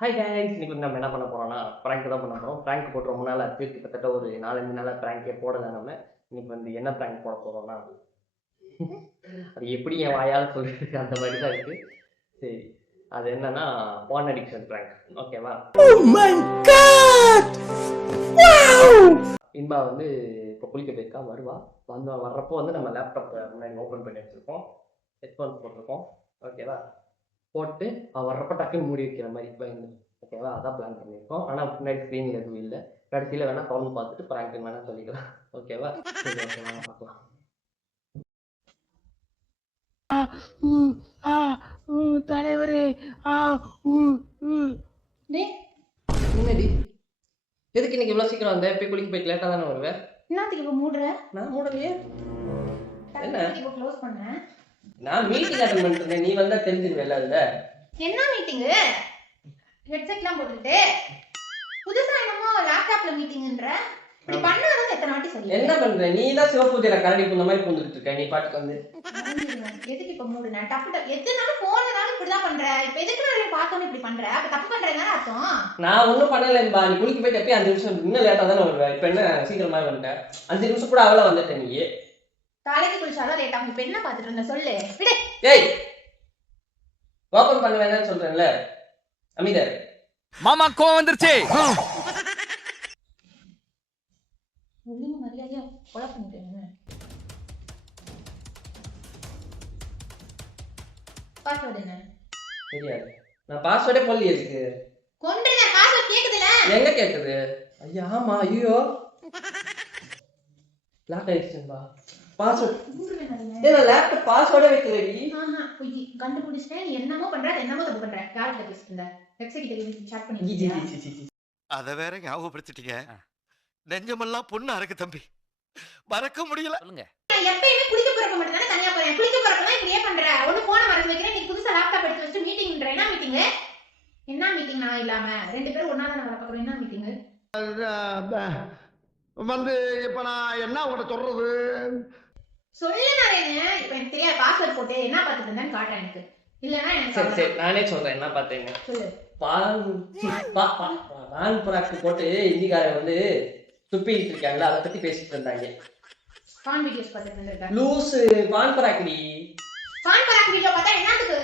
Hi guys, இன்னைக்கு வந்து நம்ம என்ன பண்ண போறோம்னா ப்ராங்க் தான் பண்ண போறோம். ப்ராங்க் போட்டு ரொம்ப நாள் ஆச்சு, கிட்டத்தட்ட ஒரு 4-5 நாளா ப்ராங்கே போடல. நம்ம இன்னைக்கு வந்து என்ன ப்ராங்க் போட போறோம்னா அது எப்படி என் வாயால சொல்றதுக்கு அந்த மாதிரி தான் இருக்கு. சரி, அது என்னன்னா பான் அடிக்ஷன் ப்ராங்க். ஓகேவா? இன்பா வந்து இப்போ குளிக்க போயிருக்கா, வருவா. வர்றப்போ வந்து நம்ம லேப்டாப் முன்னாடி ஓப்பன் பண்ணி வச்சிருக்கோம், ஹெட்ஃபோன்ஸ் போட்டிருக்கோம். ஓகேவா? போட்டு வர்றப்ப டக்குன்னு மூடி வைக்கிற மாதிரி பயந்து. ஓகேவா? அதான் பிளான் பண்ணியிருக்கோம். ஆனால் முன்னாடி ஸ்க்ரீனில் எதுவும் இல்லை. கடைசியில் வேணால் திறந்து பார்த்துட்டு ப்ராங்க்னு வேணால் சொல்லிக்கலாம். ஓகேவா? சரி, ஓகே, வாங்க பார்க்கலாம். தலைவரே என்னடி எதுக்கு இன்னைக்கு இவ்வளோ சீக்கிரம் வந்தேன்? போய் குளிக்க போயிட்டு லேட்டாக தானே வருவேன். என்னத்துக்கு இப்போ மூடுற? நான் மூடலையே. என்ன? இப்போ க்ளோஸ் பண்ண. நான் மீட்டிங் அட்டன் பண்ணிட்டு இருந்தேன், நீ வந்தா தெரிஞ்சிருவேல்ல. அதுல என்ன மீட்டிங்? ஹெட்செட்லாம் போட்டுட்டு புதுசா என்னமோ லேப்டாப்ல மீட்டிங்ன்ற. இப்படி பண்ணாதன்னு எத்தனை வாட்டி சொல்லி. என்ன பண்ற? நீ தான் சிவபூஜையில கரடி இந்த மாதிரி பூந்துட்டு இருக்க. நீ பாட்டுக்கு வந்து எதுக்கு இப்ப மூடுன? டப்பு எதுனாலும் போனனாலும் இப்படிதான் பண்ற. இப்ப எதுக்கு நான் பார்த்தோன்னு இப்படி பண்ற? அப்ப தப்பு பண்றேன்னு அர்த்தம். நான் ஒன்றும் பண்ணலன்பா. நீ குளிக்க போயிட்டு எப்பயும் 5 நிமிஷம் இன்னும் லேட்டாக தானே வருவேன். இப்போ என்ன சீக்கிரமா வந்துட்டேன்? 5 நிமிஷம் கூட அவ்வளோ வந்துட்டேன். நீ காலைக்கு குளிச்சாலும் லேட் ஆகும். இப்ப என்ன பாத்துட்டு இருந்த சொல்லு. விடு. ஏய், ஓபன் பண்ண வேணாம்னு சொல்றேன்ல. அமிதர் மாமா கோவம் வந்துருச்சு. ஒழுங்கு மரியாதையா கொலை பண்ணிட்டேன். பாஸ்வேர்ட் என்ன? தெரியாது. நான் பாஸ்வேர்டே போடல. எதுக்கு கொன்றுங்க? பாஸ்வேர்ட் கேக்குதுல? எங்க கேக்குது? ஐயா, ஆமா. ஐயோ, லாக் ஆயிடுச்சுப்பா. பாஸ்வேர்ட் ஏன்னா லேப்டாப் பாஸ்வேர்டே வைக்கலடி. கண்டுபிடிச்சிட்டேன். நீ என்னமோ பண்ற, என்னமோ தப்பு பண்ற. யார்கிட்ட பேசிட்டு இருந்த? வெப்சைட் கிட்ட சாட் பண்ணி அத வேற ஞாபகப்படுத்திட்டீங்க. நெஞ்சமெல்லாம் பொண்ணா இருக்கு தம்பி, மறக்க முடியல. சொல்லுங்க. எப்பயுமே குளிக்க போறப்ப மட்டும் தானே தனியா போறேன். குளிக்க போறப்பலாம் இப்படியே பண்ற. ஒண்ணு போன மறந்து வைக்கிறேன். நீ புதுசா லேப்டாப் எடுத்து வச்சு மீட்டிங்ன்ற. என்ன மீட்டிங்? என்ன மீட்டிங்? நான் இல்லாம ரெண்டு பேரும் ஒண்ணா தானே வர பாக்குறோம். என்ன மீட்டிங் வந்து இப்ப நான் என்ன உங்கள்கிட்ட சொல்றது? சொல்லு. நான் இப்ப எனக்கு தெரியாது. பாஸ்வேர்ட் போட்டு என்ன பாத்துட்டு இருந்தேன்னு காட்டுறேன் எனக்கு. இல்லன்னா சரி சரி, எனக்கு நானே சொல்றேன் என்ன பார்த்தேன்னு. சொல்லு. பான் ப்ராக்ட் போட்டு இந்திக்கார வந்து துப்பிட்டு இருக்காங்களா, அதை பத்தி பேசிட்டு இருந்தாங்க. பான் வீடியோஸ் பாத்துட்டு இருந்தேன். லூஸ் பான் ப்ராக்டி பான் பராக் வீடியோ பார்த்தா என்னத்துக்கு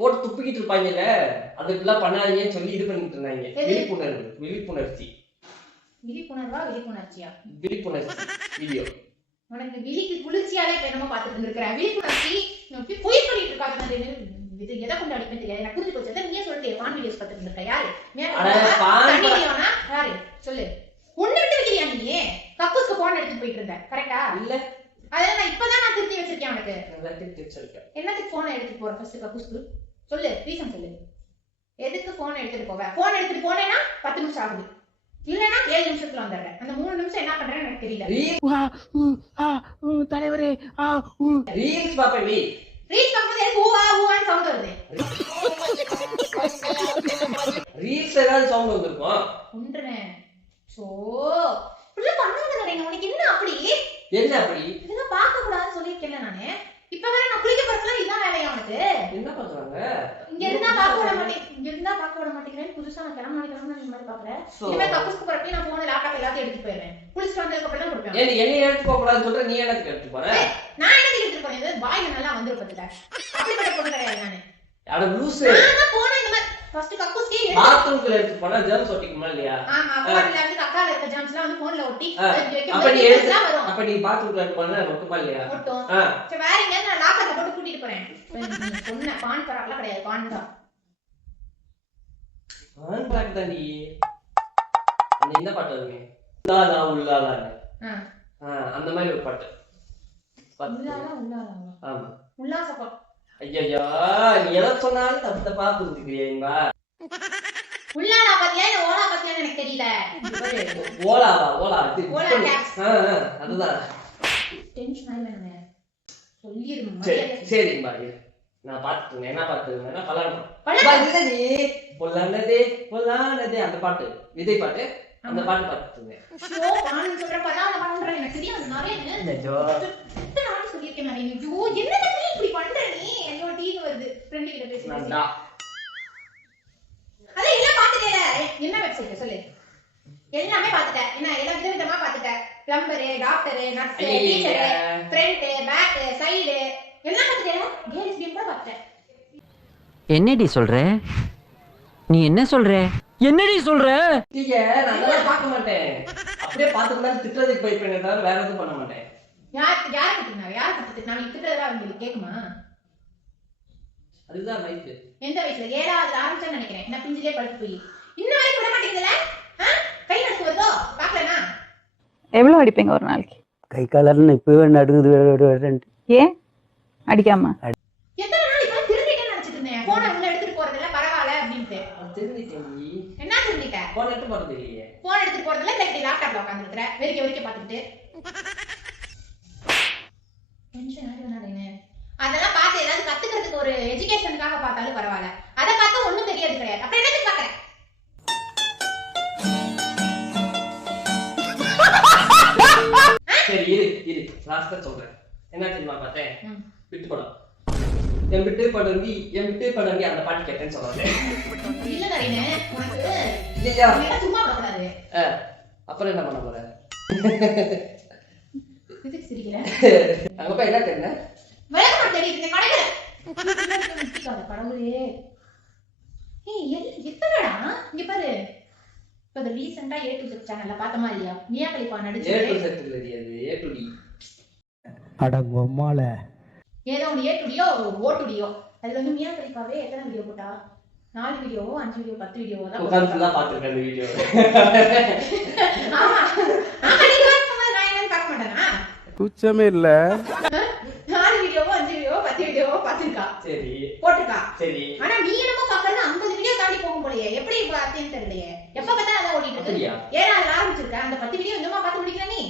போட்டு துப்பிக்கிட்டு இருப்பாங்கல்ல, அதுக்கெல்லாம் பண்ணாதீங்கன்னு சொல்லி இது பண்ணிட்டு இருந்தாங்க. விழிப்புணர்வு, விழிப்புணர்ச்சி. விழிப்புணர்வா விழிப்புணர்ச்சியா? விழிப்புணர்ச்சி வீடியோ. உனக்கு விழிக்கு குளிர்ச்சியாவே இப்ப என்னமோ பாத்துட்டு இருக்கிற விழிப்புணர்ச்சி பொய் சொல்லிட்டு இருக்காங்க. இது எதை கொண்டு அடிப்பேன் தெரியாது. எனக்கு புரிஞ்சு போச்சு. நீயே சொல்லிட்டு பான் வீடியோஸ் பாத்துட்டு இருக்க. யாரு யாரு சொல்லு. ஒண்ணு விட்டு வைக்கிறியா நீ? கக்கூஸ்க்கு போன் எடுத்துட்டு போயிட்டு இருந்த கரெக்டா? இல்ல, அதெல்லாம் நான் இப்பதான் நான் திருத்தி வச்சிருக்கேன். உனக்கு என்னத்துக்கு போனை எடுத்துட்டு போற? ஃபர்ஸ்ட் கக்கூஸ்க்கு சொல்லு, ரீசன் சொல்லு. எதுக்கு போன் எடுத்துட்டு போவ? போன் எடுத்துட்டு போனேன்னா 10 நிமிஷம் ஆகுது, இல்லன்னா 7 நிமிஷத்துல வந்துடுறேன். அந்த 3 நிமிஷம் என்ன பண்றேன்னு எனக்கு தெரியல. தலைவரே ரீல்ஸ் பாப்பேன். ரீல்ஸ் பார்க்கும்போது எனக்கு ஊவா ஊவான்னு சவுண்ட் வருது. ரீல்ஸ் ஏதாவது சவுண்ட் வந்திருக்கும். ஒன்றுனே சோ புள்ள பண்ணாத நடங்க. உனக்கு என்ன அப்படி? என்ன அப்படி? இதெல்லாம் பார்க்க கூடாதுன்னு சொல்லிருக்கேன்ல நானு. இப்ப வேற நான் குளிக்க போறதுல இதான் வேலையா உனக்கு? என்ன பண்றாங்க? இங்க இருந்தா பார்க்க விட மாட்டேன், இங்க இருந்தா பார்க்க விட மாட்டேங்கிறேன். புதுசா நான் கிளம்பணும் இந்த மாதிரி பாக்குறேன். இனிமே கக்கூஸ்க்கு போறப்ப நான் போன லேப்டாப் எல்லாத்தையும் எடுத்து போயிடுறேன். குளிச்சுட்டு வந்ததுக்கு அப்புறம் தான் கொடுப்பேன். ஏய், என்னைய எடுத்து போக கூடாதுன்னு சொல்ற, நீ எனக்கு எடுத்து போற? நான் என்ன எடுத்து போறேன்? இது வாயில நல்லா வந்துரும் பத்துடா. அப்படிப்பட்ட பொண்ணு கிடையாது நானு. அட லூசு. நான் போன இந்த மாதிரி ஃபர்ஸ்ட் கக்கூஸ்க்கே பாத்ரூம்ல எடுத்து போனா ஜெர்ம்ஸ் ஒட்டிக்குமா இல்லையா? ஆமா, போன்ல இருந்து கக்கால இருக்க ஜெர்ம்ஸ்லாம் வந்து போன்ல ஒட்டி அப்ப நீ எடுத்து வரும். அப்ப நீ பாத்ரூம்ல எடுத்து போனா ஒட்டுமா இல்லையா? ஒட்டும். சரி, வேற எங்க நான் லாக்கர்ல போட்டு கூட்டிட்டு போறேன். நீ சொன்ன பான் பராக்லாம் கிடையாது, பான் தான். பான் பராக் தாண்டி. அந்த இந்த பாட்டு வருமே, உள்ளாலா உள்ளாலா. அந்த மாதிரி ஒரு பாட்டு. உள்ளாலா உள்ளாலா. ஆமா, உல்லாசப்பா. ஐயா, நீ எதை சொன்னாலும் தப்பா புரிஞ்சுக்கிறியேன்பா. உள்ளாலா பாத்தியா இல்ல ஓலா பாத்தியான்னு எனக்கு தெரியல. ஓலாவா? ஓலா அதுதான். டென்ஷன் ஆயிடுவேன் சொல்லிருமா. சரிம்பா, நான் பாத்துட்டு என்ன பாத்துருந்தேன்னா பல்லாண்டே பொல்லானதே பொல்லானதே அந்த பாட்டு, விதை பாட்டு. அந்த பாட்டு பாத்துட்டு இருந்தேன். எனக்கு தெரியும் நிறைய சொல்லியிருக்கேன். என்ன இப்படி பண்ற நீ? என்னோட டீம் வருது, ஃப்ரெண்ட் கிட்ட பேசி படிச்சிருக்க சொல்லு. எல்லாமே பார்த்துட்டேன். என்ன எல்லாம் விதவிதமா பார்த்துட்டேன். Plumber, doctor, nurse, teacher, friend, back, side எல்லாம் பார்த்துட்டேன். கேர்ள்ஸ் கூட பார்த்துட்டேன். என்னடி சொல்ற? நீ என்ன சொல்ற? என்னடி சொல்ற? நீங்க நான் அதெல்லாம் பார்க்க மாட்டேன். அப்படியே பார்த்துட்டு திட்டுறதுக்கு போயிருப்பேனே தவிர வேற எதுவும் பண்ண மாட்டேன். யார் திட்டுனா? யார் திட்டுனா? நீ திட்டுறதா உங்களுக்கு கேக்குமா? அதுதான் ரைட். எந்த வயசுல? 7வது ஆரம்பிச்சேன்னு நினைக்கிறேன். என்ன பிஞ்சிலே படுத்து போய் இன்ன வரைக்கும் விட மாட்டேங்குதுல? கை நடுக்கு வருதோ? பார்க்கலனா? எவ்வளோ அடிப்பீங்க ஒரு நாளைக்கு? கை காலன்னு இப்பவே நடுங்குது. ஏன் அடிக்காம? எத்தனை நாள் இப்ப திருந்திட்டேன்னு நினைச்சிட்டு இருந்தேன். போனை உள்ள எடுத்துட்டு போறதுல பரவாயில்ல அப்படின்ட்டு. தெரிஞ்சுட்டேன். என்ன தெரிஞ்சுட்ட? போன் எடுத்து போறது இல்லையே. போன் எடுத்துட்டு போறதுல இப்படி லேப்டாப்ல உட்காந்துருக்கிற வெறிக்க பார்த்துட்டு டென்ஷன் ஆகுதுனாலே. அதெல்லாம் பார்த்து ஏதாவது கத்துக்கிறதுக்கு ஒரு எஜுகேஷனுக்காக பார்த்தாலும் பரவாயில்ல. அதை பார்த்தா ஒண்ணும் தெரியாது கிடையாது. அப்புறம் என்னத்துக்கு பாக்குறேன்? சரி இரு லாஸ்டா சொல்றேன். என்ன தெரியுமா பார்த்தேன்? விட்டு படம். என் விட்டு படங்கி அந்த பாட்டு கேட்டேன்னு சொன்னாங்க. இல்ல நரேனே, உனக்கு இல்லையா? சும்மா பண்ணக்கூடாது. அப்புறம் என்ன பண்ண போற? எதுக்கு சிரிக்கிற? அங்க போய் என்ன தெரியல? விளக்க மாட்டேன் இந்த கடையில. கடவுளே. எத்தனைடா? இங்க பாரு. இப்ப ரீசெண்டா A to Z சேனல்ல பார்த்தமா இல்லையா? மியா கலிஃபா நடிச்சது. A to Z இல்ல அது A to D. அடங்கம்மால. ஏதோ ஒரு A to D O to D. அதுல வந்து மியா கலிஃபாவே எத்தனை வீடியோ போட்டா? 4 வீடியோவோ 5 வீடியோ 10 வீடியோவோ தான் உட்கார்ந்து தான் பாத்துட்டேன் அந்த வீடியோ. ஆமா நீங்க பார்க்கும்போது நான் என்னன்னு பார்க்க மாட்டேனா? குச்சமே இல்ல. 4 வீடியோவோ 5 வீடியோவோ 10 வீடியோவோ பாத்துக்கா. சரி போட்டுக்கா. சரி. ஆனா நீ என்னமோ பார்க்கறது 50 வீடியோ தாண்டி போகும் போலயே. எப்படி பார்த்தேன்னு தெரியலையே. எப்ப பார்த்தா அத ஓடிட்டு இருக்கு. ஏன் அது ஆரம்பிச்சிருக்க? அந்த 10 வீடியோ இன்னுமா பார்த்து முடிக்கல நீ?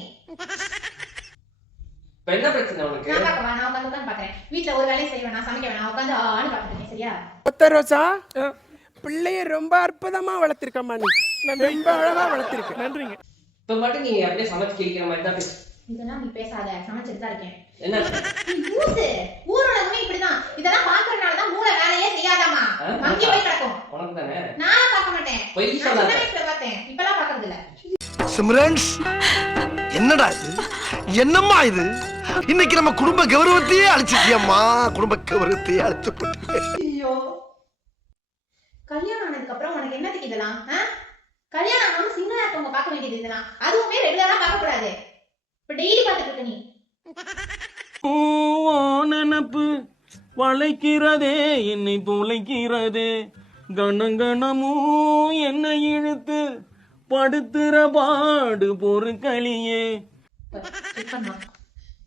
இப்ப என்ன பிரச்சனை உனக்கு? நான் பார்க்கவா? நான் உட்கார்ந்து பார்க்கறேன். வீட்ல ஒரு வேலையும் செய்வேன். நான் சமைக்க வேணாம். உட்கார்ந்து ஆன்னு பார்த்துட்டு இருக்கேன். சரியா? ஒத்த ரோசா பிள்ளைய ரொம்ப அற்புதமா வளர்த்திருக்கம்மா. நீ ரொம்ப அழகா வளர்த்திருக்க. நன்றிங்க. இப்ப மட்டும் நீ அப்படியே சமைச்சு கேட்கிற மாதிரி தான் பேசு. இதெல்லாம் நீ பேசாத. சமைச்சிட்டு தான் இருக்கேன். என்ன? நீ ஊசு. ஊரோடமே இப்படிதான். இதெல்லாம் பார்க்கறனால தான் மூளை வேலையே செய்யாதாமா. மங்கி போய் கிடக்கும். உனக்கு தானே? நான் பார்க்க மாட்டேன். பொய் சொல்லாத. நான் சின்ன பார்த்தேன். இப்பலாம் பார்க்கறது இல்ல. சிம்ரன்ஸ் என்னடா இது? என்னம்மா இது? இன்னைக்கு நம்ம குடும்ப கௌரவத்தையே அழிச்சிட்டியம்மா. குடும்ப கௌரவத்தையே அழிச்சு போட்டு. ஐயோ. கல்யாணம் ஆனதுக்கு அப்புறம் உனக்கு என்னத்துக்கு இதெல்லாம்? கல்யாணம் ஆனாலும் சிங்கிளா இருக்கவங்க பார்க்க வேண்டியது இதெல்லாம். அதுவுமே ரெகுலரா பார்க்க கூடாது. இப்ப டெய்லி பார்த்துட்டு இருக்க நீ. நினப்பு வளைக்கிறதே என்னை துளைக்கிறதே கணங்கணமும் என்னை இழுத்து படுத்துற பாடு பொறுக்களியே.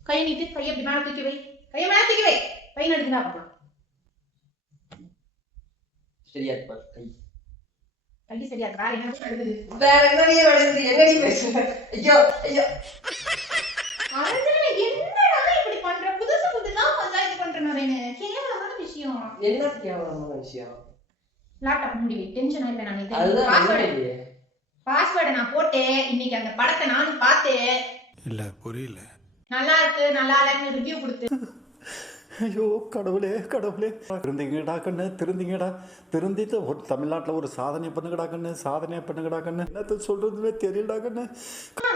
கையை நீட்டு. கையை இப்படி மேல தூக்கி வை. கையை மேல தூக்கி வை. கை நடுக்குதா பார்க்கலாம். சரியா இருக்கு கை. கை சரியா இருக்கா? என்ன நடக்குது? வேற என்னடி நடக்குது? என்னடி பேசுற? ஐயோ ஐயோ. அரஞ்சனா என்னடா இப்படி பண்ற? புதுசு புதுசா பஞ்சாயத்து பண்ற நானே. கேவலமான விஷயம். என்ன கேவலமான விஷயம்? லேப்டாப் மூடி வை. டென்ஷன் ஆயிட்டேன் நான். இது அதுதான் பாஸ்வேர்டை நான் போட்டேன். இன்னைக்கு அந்த படத்தை நானும் பார்த்தேன். இல்ல புரியல. நல்லா இருக்கு நல்லா இல்லன்னு ரிவ்யூ கொடுத்து. ஐயோ கடவுளே கடவுளே. திருந்திங்கடா கண்ணு திருந்திங்கடா. திருந்திட்டு ஒரு தமிழ்நாட்டில் ஒரு சாதனை பண்ணுங்கடா கண்ணு. சாதனை பண்ணுங்கடா கண்ணு. என்னத்த சொல்றதுன்னு தெரியலடா கண்ணு.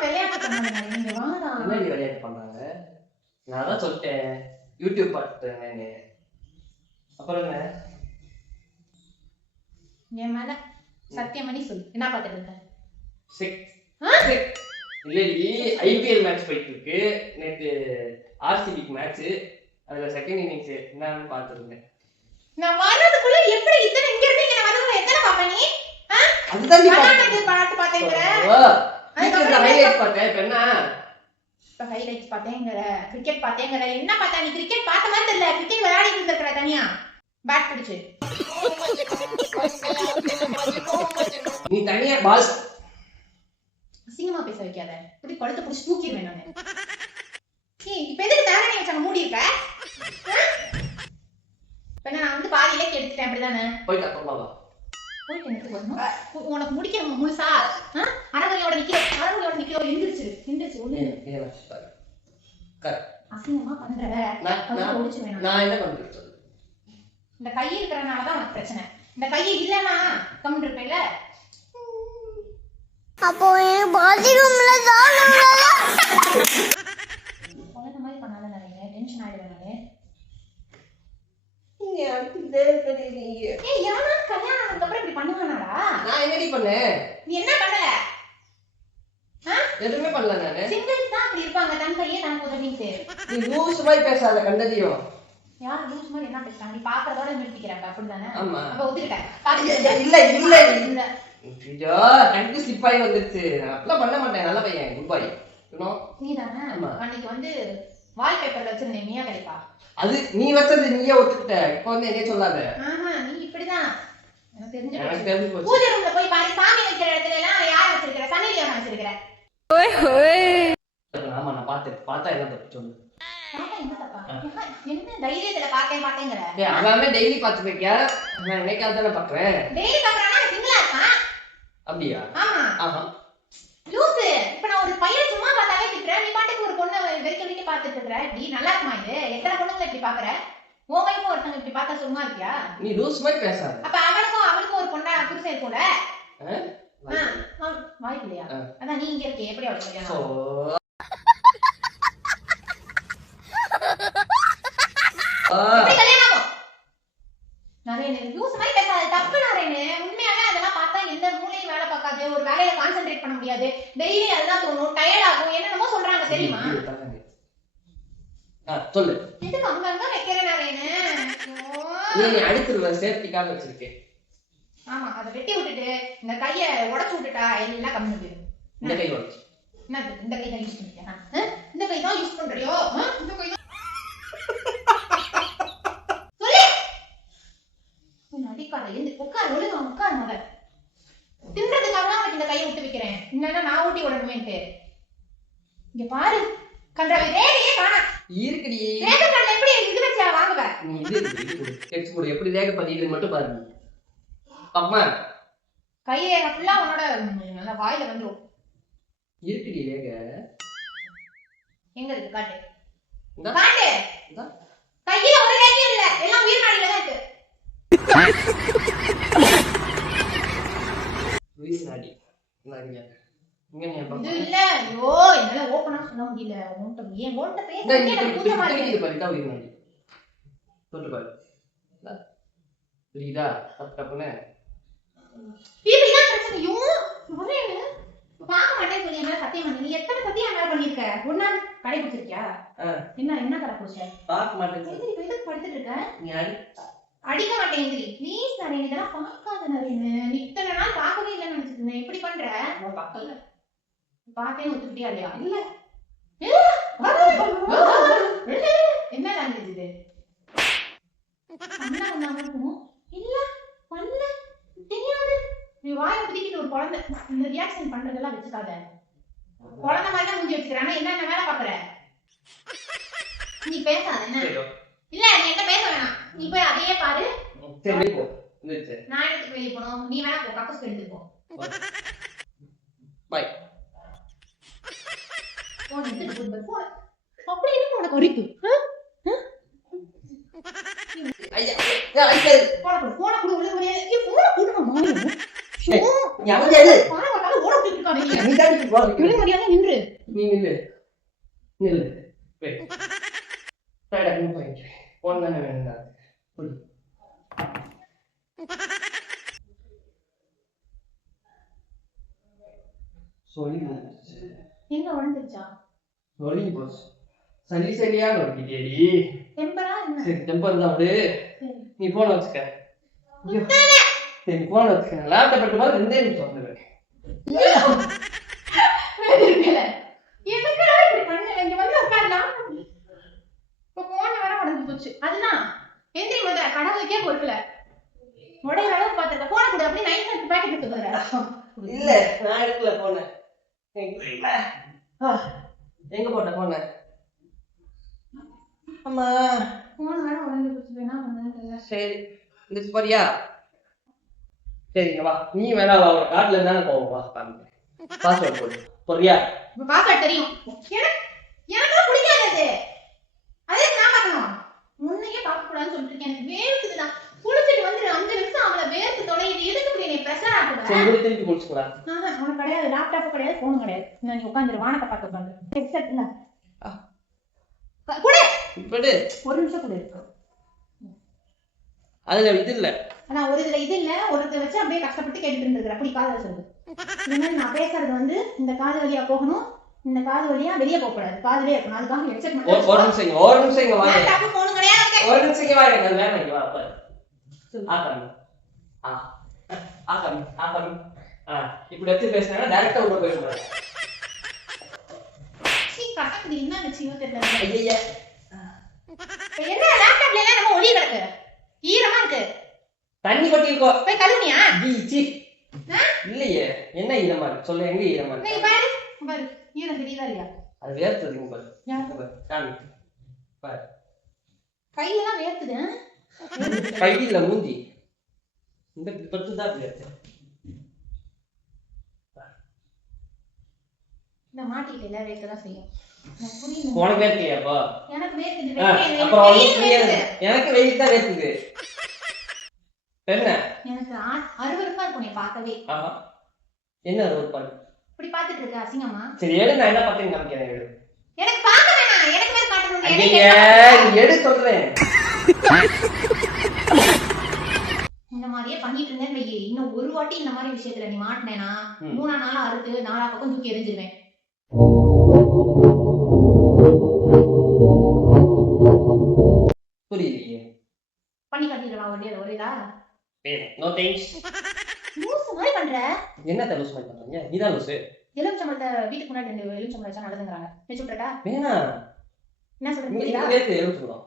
விளையாட்டு பண்ணாங்க. நீங்க வாடா. என்ன விளையாட்டு பண்ணாங்க? நான் தான் சொல்லிட்டேன் யூடியூப் பார்த்துட்டேன். அப்புறம் என்ன? என் மேல சத்தியம் பண்ணி சொல்லு. என்ன பார்த்துட்டு இருக்க? இல்லடி ஐபிஎல் மேட்ச் போயிட்டு இருக்கு. நேற்று ஆர்சிபிக்கு மேட்ச். அதுல செகண்ட் இன்னிங்ஸ் என்னன்னு பார்த்துருந்தேன். நான் வர்றதுக்குள்ள எப்படி இத்தனை இங்க இருந்து இங்க வரதுக்குள்ள எத்தனை பாப்ப நீ? அதுதான் நீ பாத்து பாத்தேங்கற. அதுக்கு ஹைலைட்ஸ் பார்த்தேன். இப்ப என்ன? இப்ப ஹைலைட்ஸ் பாத்தேங்கற. கிரிக்கெட் பாத்தேங்கற. என்ன பார்த்தா? நீ கிரிக்கெட் பார்த்த மாதிரி தெரியல. கிரிக்கெட் விளையாடிட்டு இருந்திருக்கற தனியா. பேட் பிடிச்சு. நீ தனியா பால் அசிங்கமா பேச வைக்காத. இப்படி கழுத்தை பிடிச்சி தூக்கிடுவேன் நானு. இப்ப எதுக்கு தாரணி வச்சாங்க மூடி இருக்க? நான் வந்து பாதியிலே எடுத்துட்டேன். அப்படிதானே? போயிட்டு அப்புறமா வா. போயிட்டு எனக்கு வரணும். உனக்கு முடிக்கணும் முழுசா. அரைமணியோட நிக்கிற எந்திரிச்சு ஒண்ணு அசிங்கமா பண்ற. நான் என்ன பண்றேன் சொல்லு. இந்த கை இருக்கிறனாலதான் உனக்கு பிரச்சனை. இந்த கையை இல்லன்னா கம்மிட்டு இருப்பேல. அப்போ பாத்ரூம்ல தான் உலக மாதிரி பண்ணாத நிறைய டென்ஷன் ஆயிடுவேன் நானு. நீ அடுத்துட்டே இருக்கடி நீ. ஏய் யாரா கல்யாணம் ஆனதுக்கு அப்புறம் இப்படி பண்ணுவானாடா? நான் என்னடி பண்ணேன்? நீ என்ன பண்ணல? எதுவுமே பண்ணல நானு. சிங்கிள்ஸ் தான் அப்படி இருப்பாங்க, தன் கையே தனக்கு உதவிட்டு. நீ லூஸ் மாதிரி பேசாத கண்டதியும். யார் லூஸ் மாதிரி என்ன பேசுறாங்க? நீ பாக்குறதோட நிறுத்திக்கிறாங்க அப்படிதானே? ஆமா. அப்ப ஒத்துக்கிட்டேன். இல்ல இல்ல இல்ல. ஐயோ கண்டு ஸ்லிப் ஆகி வந்துருச்சு. நான் அப்படிலாம் பண்ண மாட்டேன். நல்ல பையன், குட் பாய். நீதானே ஆமா. அன்னைக்கு வந்து வால்பேப்பர்ல வச்சிருந்தேன் மியா கிடைப்பா. அது நீ வச்சது நீயே ஒத்துக்கிட்ட. இப்போ வந்து என்னைய சொல்லாத. நீ இப்படிதான். எனக்கு எனக்கு தெரிஞ்சு தெரிஞ்சு போச்சு. பூஜை ரூம்ல போய் பாரு, சாமி வைக்கிற இடத்துல எல்லாம் யார் வச்சிருக்கிற? சன்னி லியோன் வச்சிருக்கிற. ஆமா நான் பார்த்தா என்ன தப்பு சொல்லு. பாத்தா என்ன தப்பா? என்ன தைரியத்துல பாத்தேங்கற? டேய் அவனே டெய்லி பாத்து வைக்கியா? நான் என்னைக்காவது தான பாக்குறேன். டெய்லி பாக்குறானா சிங்கிளா இருக்கான். அப்படியா? ஆமா. ஆஹா. லூசு. இப்ப நான் ஒரு பையன் சும்மா பார்த்தாலே திட்டுறேன். நீ பாட்டுக்கு ஒரு பொண்ணை வெறிக்க பாத்துட்டு இருக்கற. நீ நல்லா இருக்குமா இது? எத்தனை பொண்ணுங்களை இப்படி பாக்குற? உன் வைஃப் ஒருத்தங்க இப்படி பார்த்தா சும்மா இருக்கியா? நீ லூஸ் மாதிரி பேசாத. அப்ப அவனுக்கும் ஒரு பொண்ணா புருஷன் இருக்கும்ல? வாய்ப்பு இல்லையா? அதான் நீ இங்க இருக்க எப்படி அவளுக்கு கல்யாணம்? எப்படி கல்யாணம் ஆகும்? நரேனு லூஸ் மாதிரி பேசாத. தப்பு நரேனு. உண்மையாவே அதெல்லாம் பார்த்தா எந்த மூளையும் வேலை பார்க்காது, ஒரு வேலையில கான்சென்ட்ரேட் பண்ண முடியாது, டெய்லி அதெல்லாம் தோணும், டயர்ட் ஆகும், என்னென்னமோ சொல்றாங்க தெரியுமா? சொல்லு. எதுக்கு அங்கங்க வைக்கிற நரேனு? நீ அடிச்சிருவ, சேஃப்டிக்காக வச்சிருக்கேன். ஆமா, அதை வெட்டி விட்டுட்டு இந்த கையை உடைச்சு விட்டுட்டா எல்லாம் கம்மி போயிடும். இந்த கை உடைச்சு. என்ன இந்த கை தான் யூஸ் பண்ணிட்டியா? இந்த கை தான் யூஸ் பண்றியோ? இந்த கை தான் அடிக்காத. எந்த உட்கார் ஒழுங்கா உட்கார். முதல் தின்றதுக்காக அவனுக்கு இந்த கையை விட்டு வைக்கிறேன். இல்லைன்னா நான் ஊட்டி விடணுமேன்ட்டு. இங்க பாரு கண்டாவே ரேகையே காணா. இருக்குடி. ரேகை கண்ட எப்படி இது வச்சா வாங்குவ? நீ இது டெக்ஸ்ட் போடு. எப்படி ரேகை பதியுதுன்னு மட்டும் பாரு. அம்மா கையை ஃபுல்லா உன்னோட நல்லா வாயில வந்துரும். இருக்குடி ரேகை. எங்க இருக்கு காட்டு. இந்த காட்டு. இந்த கையில ஒரு ரேகையும் இல்ல. எல்லாம் உயிர் நாடில தான் இருக்கு. உயிர் நாடி. நாடியா? இங்க நீ அப்ப இது இல்ல. ஐயோ என்னால ஓபனா சொல்ல முடியல. உன்கிட்ட பேச எனக்கு கூச்சமா இருக்கு. இது பாருடா உயிர் நாடி. தொட்டு பாரு. புரியுதா? தப்புனே. இப்படிதான் பிரச்சனையோ. வரேன். பார்க்க மாட்டேன்னு சொல்லி என்ன சத்தியம் பண்ணி? நீ எத்தனை சத்தியம் என்ன பண்ணிருக்க? ஒண்ணா கடைபிடிச்சிருக்கியா? என்ன கடை பிடிச்ச? பார்க்க மாட்டேன்னு. எதுக்கு படுத்துட்டு இருக்க? நீ அடிக்க மாட்டேன் எந்திரி. ப்ளீஸ் நரேன், இதெல்லாம் பார்க்காத நரேன். நீ இத்தனை நாள் பார்க்கவே இல்லைன்னு நினைச்சிட்டு இருந்தேன். எப்படி பண்ற? பார்க்கல. பார்த்தேன்னு ஒத்துக்கிட்டியா இல்லையா? இல்ல. என்ன லாங்குவேஜ் இது? அண்ணா வந்தாங்க இருக்கும். இல்ல பண்ணல தெரியாது. நீ வாயை பிடிக்கிட்டு ஒரு குழந்தை இந்த ரியாக்ஷன் பண்றதெல்லாம் வச்சுக்காத. குழந்தை மாதிரி தான் மூஞ்சி வச்சுக்கிறானா? என்ன வேலை பாக்குற? நீ பேசாத. என்ன இல்ல, நீ என்ன பேச வேணாம். நீ போய் அதையே பாரு. சரி போ. நிறுத்து. நான் எடுத்து வெளிய போறோம். நீ வேணா போ, கப்பஸ் எடுத்து போ. பை. போன் எடுத்து போ. அப்படி என்ன உனக்கு ஒரிக்கு? ஐயா, ஐயா. போன குடு உள்ள முடியாது. நீ போன குடுமா மாறு. நீ அமைதியாரு. பாரு வந்தால ஓட விட்டுட்டு இருக்கானே. நீ தான் போ. விட முடியாது நின்று. நீ நில்லு. நில்லு. வே. டேடா நீ போய். போன் தானே வேணும்டா. புடி. சொல்லி போச்சு. எங்க வளர்ந்துச்சா? சொல்லி போச்சு. சரியா நோக்கிட்டேடி. டெம்பரா என்ன? சரி டெம்பர் தான் விடு. நீ போன் வச்சுக்க. சரி போன் வச்சுக்க. லேப்டாப் எடுத்து பாரு 2 நிமிஷம் வந்துடுவேன். எதுக்குடா இப்படி பண்ண? இங்க வந்து உட்காரலாம். இப்ப போன வர உடஞ்சு போச்சு. அதுதான் எந்திரி முத. கடவுளுக்கே பொறுக்கல. உடைய அளவு பாத்துக்க. போன கூட அப்படி நைஸ் அண்ட் பேக்கெட் எடுத்து போற. இல்ல நான் எடுக்கல போன. எங்க போட்ட போன? அம்மா போன வர உடஞ்சு போச்சு. என்ன பண்ண? சரி இந்த போறியா? சரிங்க வா. நீ வேணா வா. ஒரு காட்டுல இருந்தானே போவோம். வா பாஸ்வேர்ட் போடு. போறியா? பாஸ்வேர்ட் தெரியும். எனக்கு பிடிக்காது அது. அதே நான் பார்க்கணும். முன்னையே பார்க்க கூடாதுன்னு சொல்லிட்டு இருக்கேன். எனக்கு வேர்க்குதுதான். குளிச்சுட்டு வந்து 5 நிமிஷம் அவளை வேர்த்து தொலையுது. எதுக்கு இப்படி நீ பிரஷர் ஆகுற? சரி திருப்பி குளிச்சுக்கலாம். உனக்கு கிடையாது, லேப்டாப் கிடையாது, போன் கிடையாது. நீ உட்காந்துரு, வானத்தை பார்த்து உட்காந்து. ஹெட்செட் இல்ல கூட இப்படி ஒரு நிமிஷம் கூட இருக்கு. அதுல இது இல்ல, ஆனா ஒரு இதுல இது இல்ல, ஒரு இதை வச்சு அப்படியே கஷ்டப்பட்டு கேட்டுட்டு இருந்திருக்கிற. அப்படி காது சொல்லு. இந்த மாதிரி நான் பேசுறது வந்து இந்த காது வழியா போகணும், இந்த காது வழியா வெளியே போக கூடாது, காதுலயே இருக்கணும். அதுக்காக ஹெட்செட் மட்டும் ஒரு நிமிஷம் இங்க, ஒரு நிமிஷம் இங்க வாங்க, லேப்டாப் போன் கிடையாது. ஒரு நிமிஷம் இங்க வாங்க, அது வேணாம், இங்க வா பாரு. ஆகாமி ஆகாமி ஆகாமி இப்படி வச்சு பேசினா டைரக்டா உள்ள போயிடுவாங்க. சீ கட்டக்குது, என்ன வச்சியோ தெரியல. ஐயா என்ன லேப்டாப்ல எல்லாம் நம்ம ஒளி கிடக்கு, ஈரமா இருக்கு. தண்ணி கொட்டிருக்கோ, போய் கழுவுனியா? இல்லையே, என்ன ஈரமா இருக்கு சொல்லு, எங்க ஈரமா நீ இருக்கு? பாரு பாரு, ஈரம் தெரியுதா இல்லையா? அது வேர்த்துதுங்க பாரு, காமி பாரு, கையெல்லாம் வேர்த்துது. கையில மூஞ்சி இந்த பத்து தான் வேர்த்து. இந்த மாட்டில வேர்க்கதான் செய்யும். எனக்கு புரியுது. உனக்கு வேர்க்கலையாப்பா? எனக்கு வேர்க்குது. அப்புறம் உனக்கு புரியாது. எனக்கு வெயில் தான் வேர்க்குது. என்ன எனக்கு அருவருப்பா இருக்கும் நீ பார்க்கவே. ஆமா, என்ன ஒரு பாரு, இப்படி பார்த்துட்டு இருக்க அசிங்கமா? சரி எடு, நான் என்ன பார்த்தேன்னு காமிக்கிறேன், எடு. எனக்கு பார்க்க வேணாம், எனக்கு வேற காட்டணும். ஐயா நீ எடு சொல்றேன். இந்த மாதிரியே பண்ணிட்டு இருந்தேன் வையே, இன்னும் ஒரு வாட்டி இந்த மாதிரி விஷயத்துல நீ மாட்டினேனா 3 நாளா அறுத்து 4 பக்கம் தூக்கி எரிஞ்சிருவேன். புரியலையே, பண்ணி காட்டிடுவா ஒரேதா. No thanks. லூசு மாதிரி பண்ற. என்ன லூஸ் மாதிரி பண்றீங்க? நீதான் லூசு. எலுமிச்சம்பழத்தை வீட்டுக்கு முன்னாடி 2 எலுமிச்சம்பழம் வச்சா நல்லதுங்கறாங்க. வச்சு விட்டுறட்டா? வேணா, என்ன சொல்றேன் நீ புரியுதா? வேர்க்கு எலுமிச்சம்பழம்.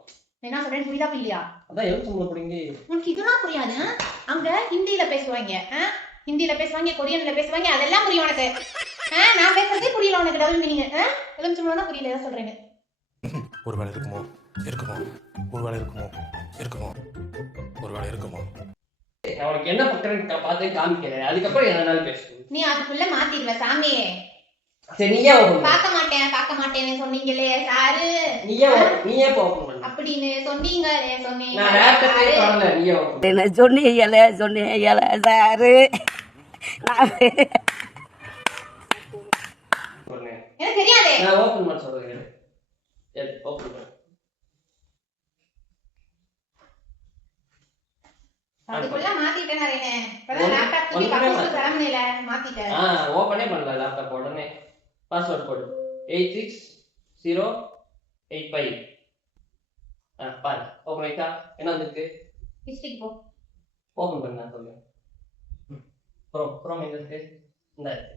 என்ன சொல்றேன் புரியுதா இல்லையா? அதான் எலுமிச்சம்பழம் புடிங்கி. உனக்கு இதெல்லாம் புரியாது. அங்க ஹிந்தில பேசுவாங்க, ஹிந்தில பேசுவாங்க, கொரியன்ல பேசுவாங்க, அதெல்லாம் புரியும் உனக்கு. நான் பேசுறதே புரியல உனக்கு. Double meaning. எலுமிச்சம்பழம் தான் புரியல, ஏதோ சொல்றேன். ஒருவேளை இருக்குமோ இருக்குமோ, ஒருவேளை இருக்குமோ இருக்குமோ, ஒருவேளை இருக்குமோ. நான் உனக்கு என்ன பண்றேன்னு பார்த்து காமிக்கிறேன், அதுக்கப்புறம் என்னாலும் பேசுவேன். நீ அதுக்குள்ள மாத்திடுவ சாமி. சரி நீயே ஓபன் பார்க்க மாட்டேன்னு சொன்னீங்களே சாரு. நீயே ஓபன் பண்ணு அப்படின்னு சொன்னீங்களே நான் லேப்டாப்பே பண்ணல, நீயே ஓபன் என்ன சொன்னீங்களே சாரு. பண்ணு. எனக்கு தெரியாதே. நான் ஓபன் பண்ண சொல்றேன், எடு ஓபன் பண்ணு. அதுக்குள்ள மாத்திட்டேன் நானே. இப்பதான் லேப்டாப் தூக்கி பக்கத்துல தரமேல மாத்திட்டேன். ஓபனே பண்ணல லேப்டாப். உடனே பாஸ்வேர்ட் போடு 860855. பாரு ஓபன் ஆயிட்டா? என்ன வந்திருக்கு? ஹிஸ்டரிக்கு போ. ஓபன் பண்ண சொல்லுங்க. ப்ரோம் எங்க இருக்கு? இந்த இருக்கு.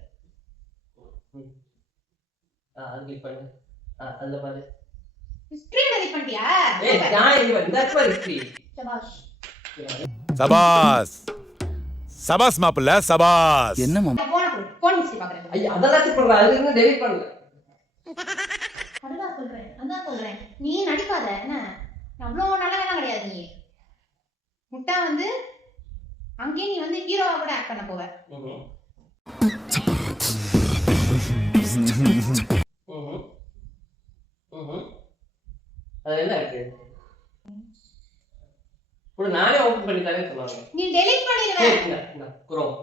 அது கிளிக் பண்ணு. அதுல பாரு. ஹிஸ்டரி எடிட் பண்ணிட்டியா? நான் இந்த பாரு ஹிஸ்டரி. சபாஷ். சபாஸ் சபாஸ் மாப்பிள்ள சபாஸ். என்ன மாமா? போன் ஹிஸ்டரி பாக்குறேன். ஐயா அதெல்லாம் செக் பண்ணல, அது இன்னும் டெலீட் பண்ணல. அதான் சொல்றேன். நீ நடிக்காத என்ன? அவ்வளவு நல்லவெல்லாம் கிடையாது நீ. முட்டா வந்து அங்கேயே நீ வந்து ஹீரோவா கூட ஆக்ட் பண்ண போவ. அது என்ன இருக்கு? ஒரு நானே ஓபன் பண்ணி தரேன்னு சொன்னாங்க. நீ டெலீட் பண்ணிடுவே. குரோம்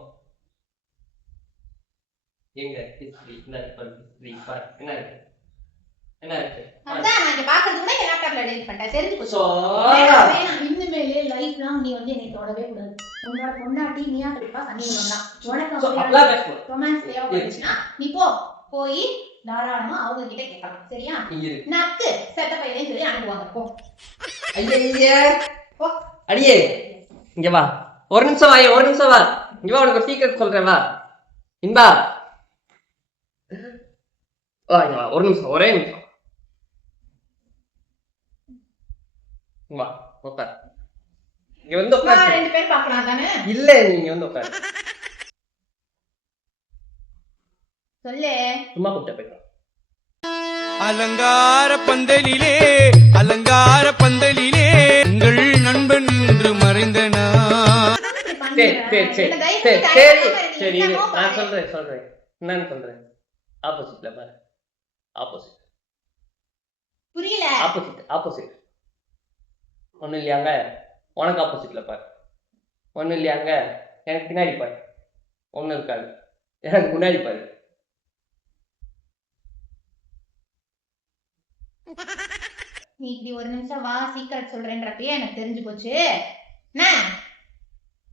எங்க ஹிஸ்டரி இந்த ஹிஸ்டரி பாரு என்ன இருக்கு? என்ன இருக்கு? அதான் நான் இங்க பாக்குறது கூட என் லேப்டாப்ல டெலீட் பண்ணிட்டேன். தெரிஞ்சு போச்சு. வேணாம் இனிமேலே லைஃப் லாங் நீ வந்து என்னை தொடவே கூடாது. உன்னோட பொண்டாட்டி நீயா இருப்பா, சனி வந்தா உனக்கு ரொமான்ஸ் தேவைப்பட்டுச்சுன்னா நீ போய் தாராளமா அவங்க கிட்ட கேட்கலாம். சரியா? நக்கு செட்ட பையனே சொல்லி அனுப்புவாங்க. போ. ஐயா போ. அடியே இங்க வா, ஒரு நிமிஷம் வா, இங்க வா, உனக்கு ஒரு சீக்கிரம் சொல்றேன் வா. இன்பா வா, இங்க வா, ஒரு நிமிஷம், ஒரே நிமிஷம் வா, உட்கார். இங்க வந்து உட்கார். 2 பேர் பார்க்கலாம் தானே? இல்ல நீங்க வந்து உட்கார். சொல்லு. சும்மா கூப்பிட்ட போய்க்கலாம். அலங்கார பந்தலிலே உங்கள் நண்பன் என்று மறைந்தனா. சரி நான் சொல்றேன் என்னன்னு சொல்றேன். ஆப்போசிட்ல பாரு, ஆப்போசிட் புரியல. ஆப்போசிட் ஒண்ணு இல்லையாங்க? உனக்கு ஆப்போசிட்ல பாரு, ஒண்ணு இல்லையாங்க? எனக்கு பின்னாடி பாரு, ஒண்ணு இருக்காது. எனக்கு முன்னாடி பாரு. நீ இப்படி ஒரு நிமிஷம் வா சீக்கிரம் சொல்றேன்றப்பயே எனக்கு தெரிஞ்சு போச்சு. என்ன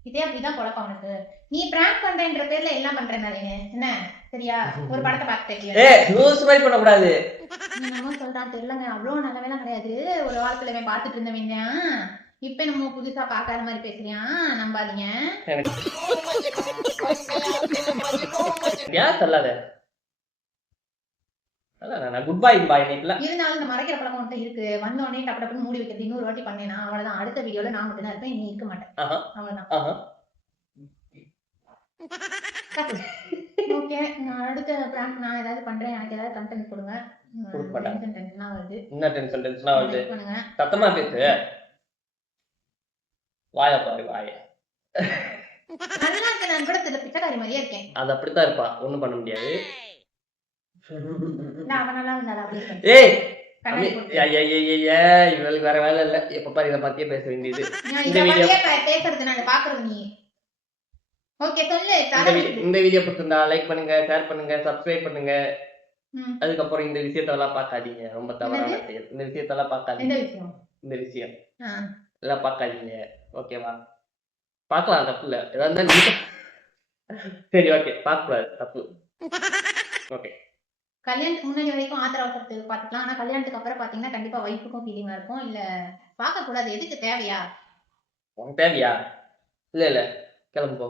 இதே அப்படிதான் குழப்பம் உனக்கு. நீ பிராங்க் பண்றேன்ற பேர்ல எல்லாம் பண்றேன் என்ன சரியா? ஒரு படத்தை பார்த்து லூஸ் மாதிரி பண்ணக்கூடாது. என்னமோ சொல்றான் தெரியலங்க. அவ்வளவு நல்லவேலாம் கிடையாது. ஒரு வாரத்துல பார்த்துட்டு இருந்தவன் இப்ப நம்ம புதுசா பாக்காத மாதிரி பேசுறியான். நம்பாதீங்க. ஏன் சொல்லாத? நான் குட் பாய் பாய் நைட்ல. இருந்தாலும் இந்த மறைக்கிற பழக்கம் உன்கிட்ட இருக்கு. வந்த உடனே டப்பு டப்புன்னு மூடி வைக்கிறது இன்னொரு வாட்டி பண்ணேனா அவ்வளவுதான். அடுத்த வீடியோல நான் மட்டும் தான் இருப்பேன், நீ இருக்க மாட்டேன். அவ்வளவுதான். ஓகே, நான் அடுத்த பிராங்க் நான் ஏதாவது பண்றேன். எனக்கு ஏதாவது கண்டென்ட் கொடுங்க. டென்ஷனா வருது. என்ன டென்ஷனா வருது? சத்தமா பேசு. வாயா பாரு வாய. நல்லா இருக்க நான் கூட சில பிச்சைக்காரி மாதிரியே இருக்கேன். அது அப்படித்தான் இருப்பா, ஒண்ணும் பண்ண முடியாது. நான் அவனால இருந்தாலும் அப்படியே இருக்கேன். ஏய் இவளுக்கு வேற வேலை இல்ல, எப்ப பாரு இதை பத்தியே பேச வேண்டியது. இந்த வீடியோ பேசுறது நான் பாக்குறது நீ. ஓகே சொல்லு. இந்த வீடியோ பிடிச்சிருந்தா லைக் பண்ணுங்க, ஷேர் பண்ணுங்க, சப்ஸ்கிரைப் பண்ணுங்க. அதுக்கப்புறம் இந்த விஷயத்தெல்லாம் பார்க்காதீங்க, ரொம்ப தவறான செயல். இந்த விஷயத்தெல்லாம் பார்க்காதீங்க. இந்த விஷயம் எல்லாம் பார்க்காதீங்க, ஓகேவா? பார்க்கலாம், தப்பு இல்லை. ஏதாவது சரி ஓகே, பார்க்கக்கூடாது, தப்பு. ஓகே, கல்யாணத்துக்கு முன்னாடி வரைக்கும் ஆத்திர அவசரத்துக்கு பார்த்துக்கலாம். ஆனா கல்யாணத்துக்கு அப்புறம் பாத்தீங்கன்னா கண்டிப்பா வைஃபுக்கும் ஃபீலிங்கா இருக்கும். இல்ல பார்க்க கூடாது. எதுக்கு? தேவையா? உனக்கு தேவையா? இல்ல இல்ல, கிளம்பு போ.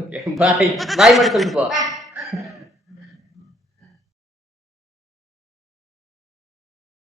ஓகே, பாய் பாய் மட்டும் சொல்லிட்டு போ.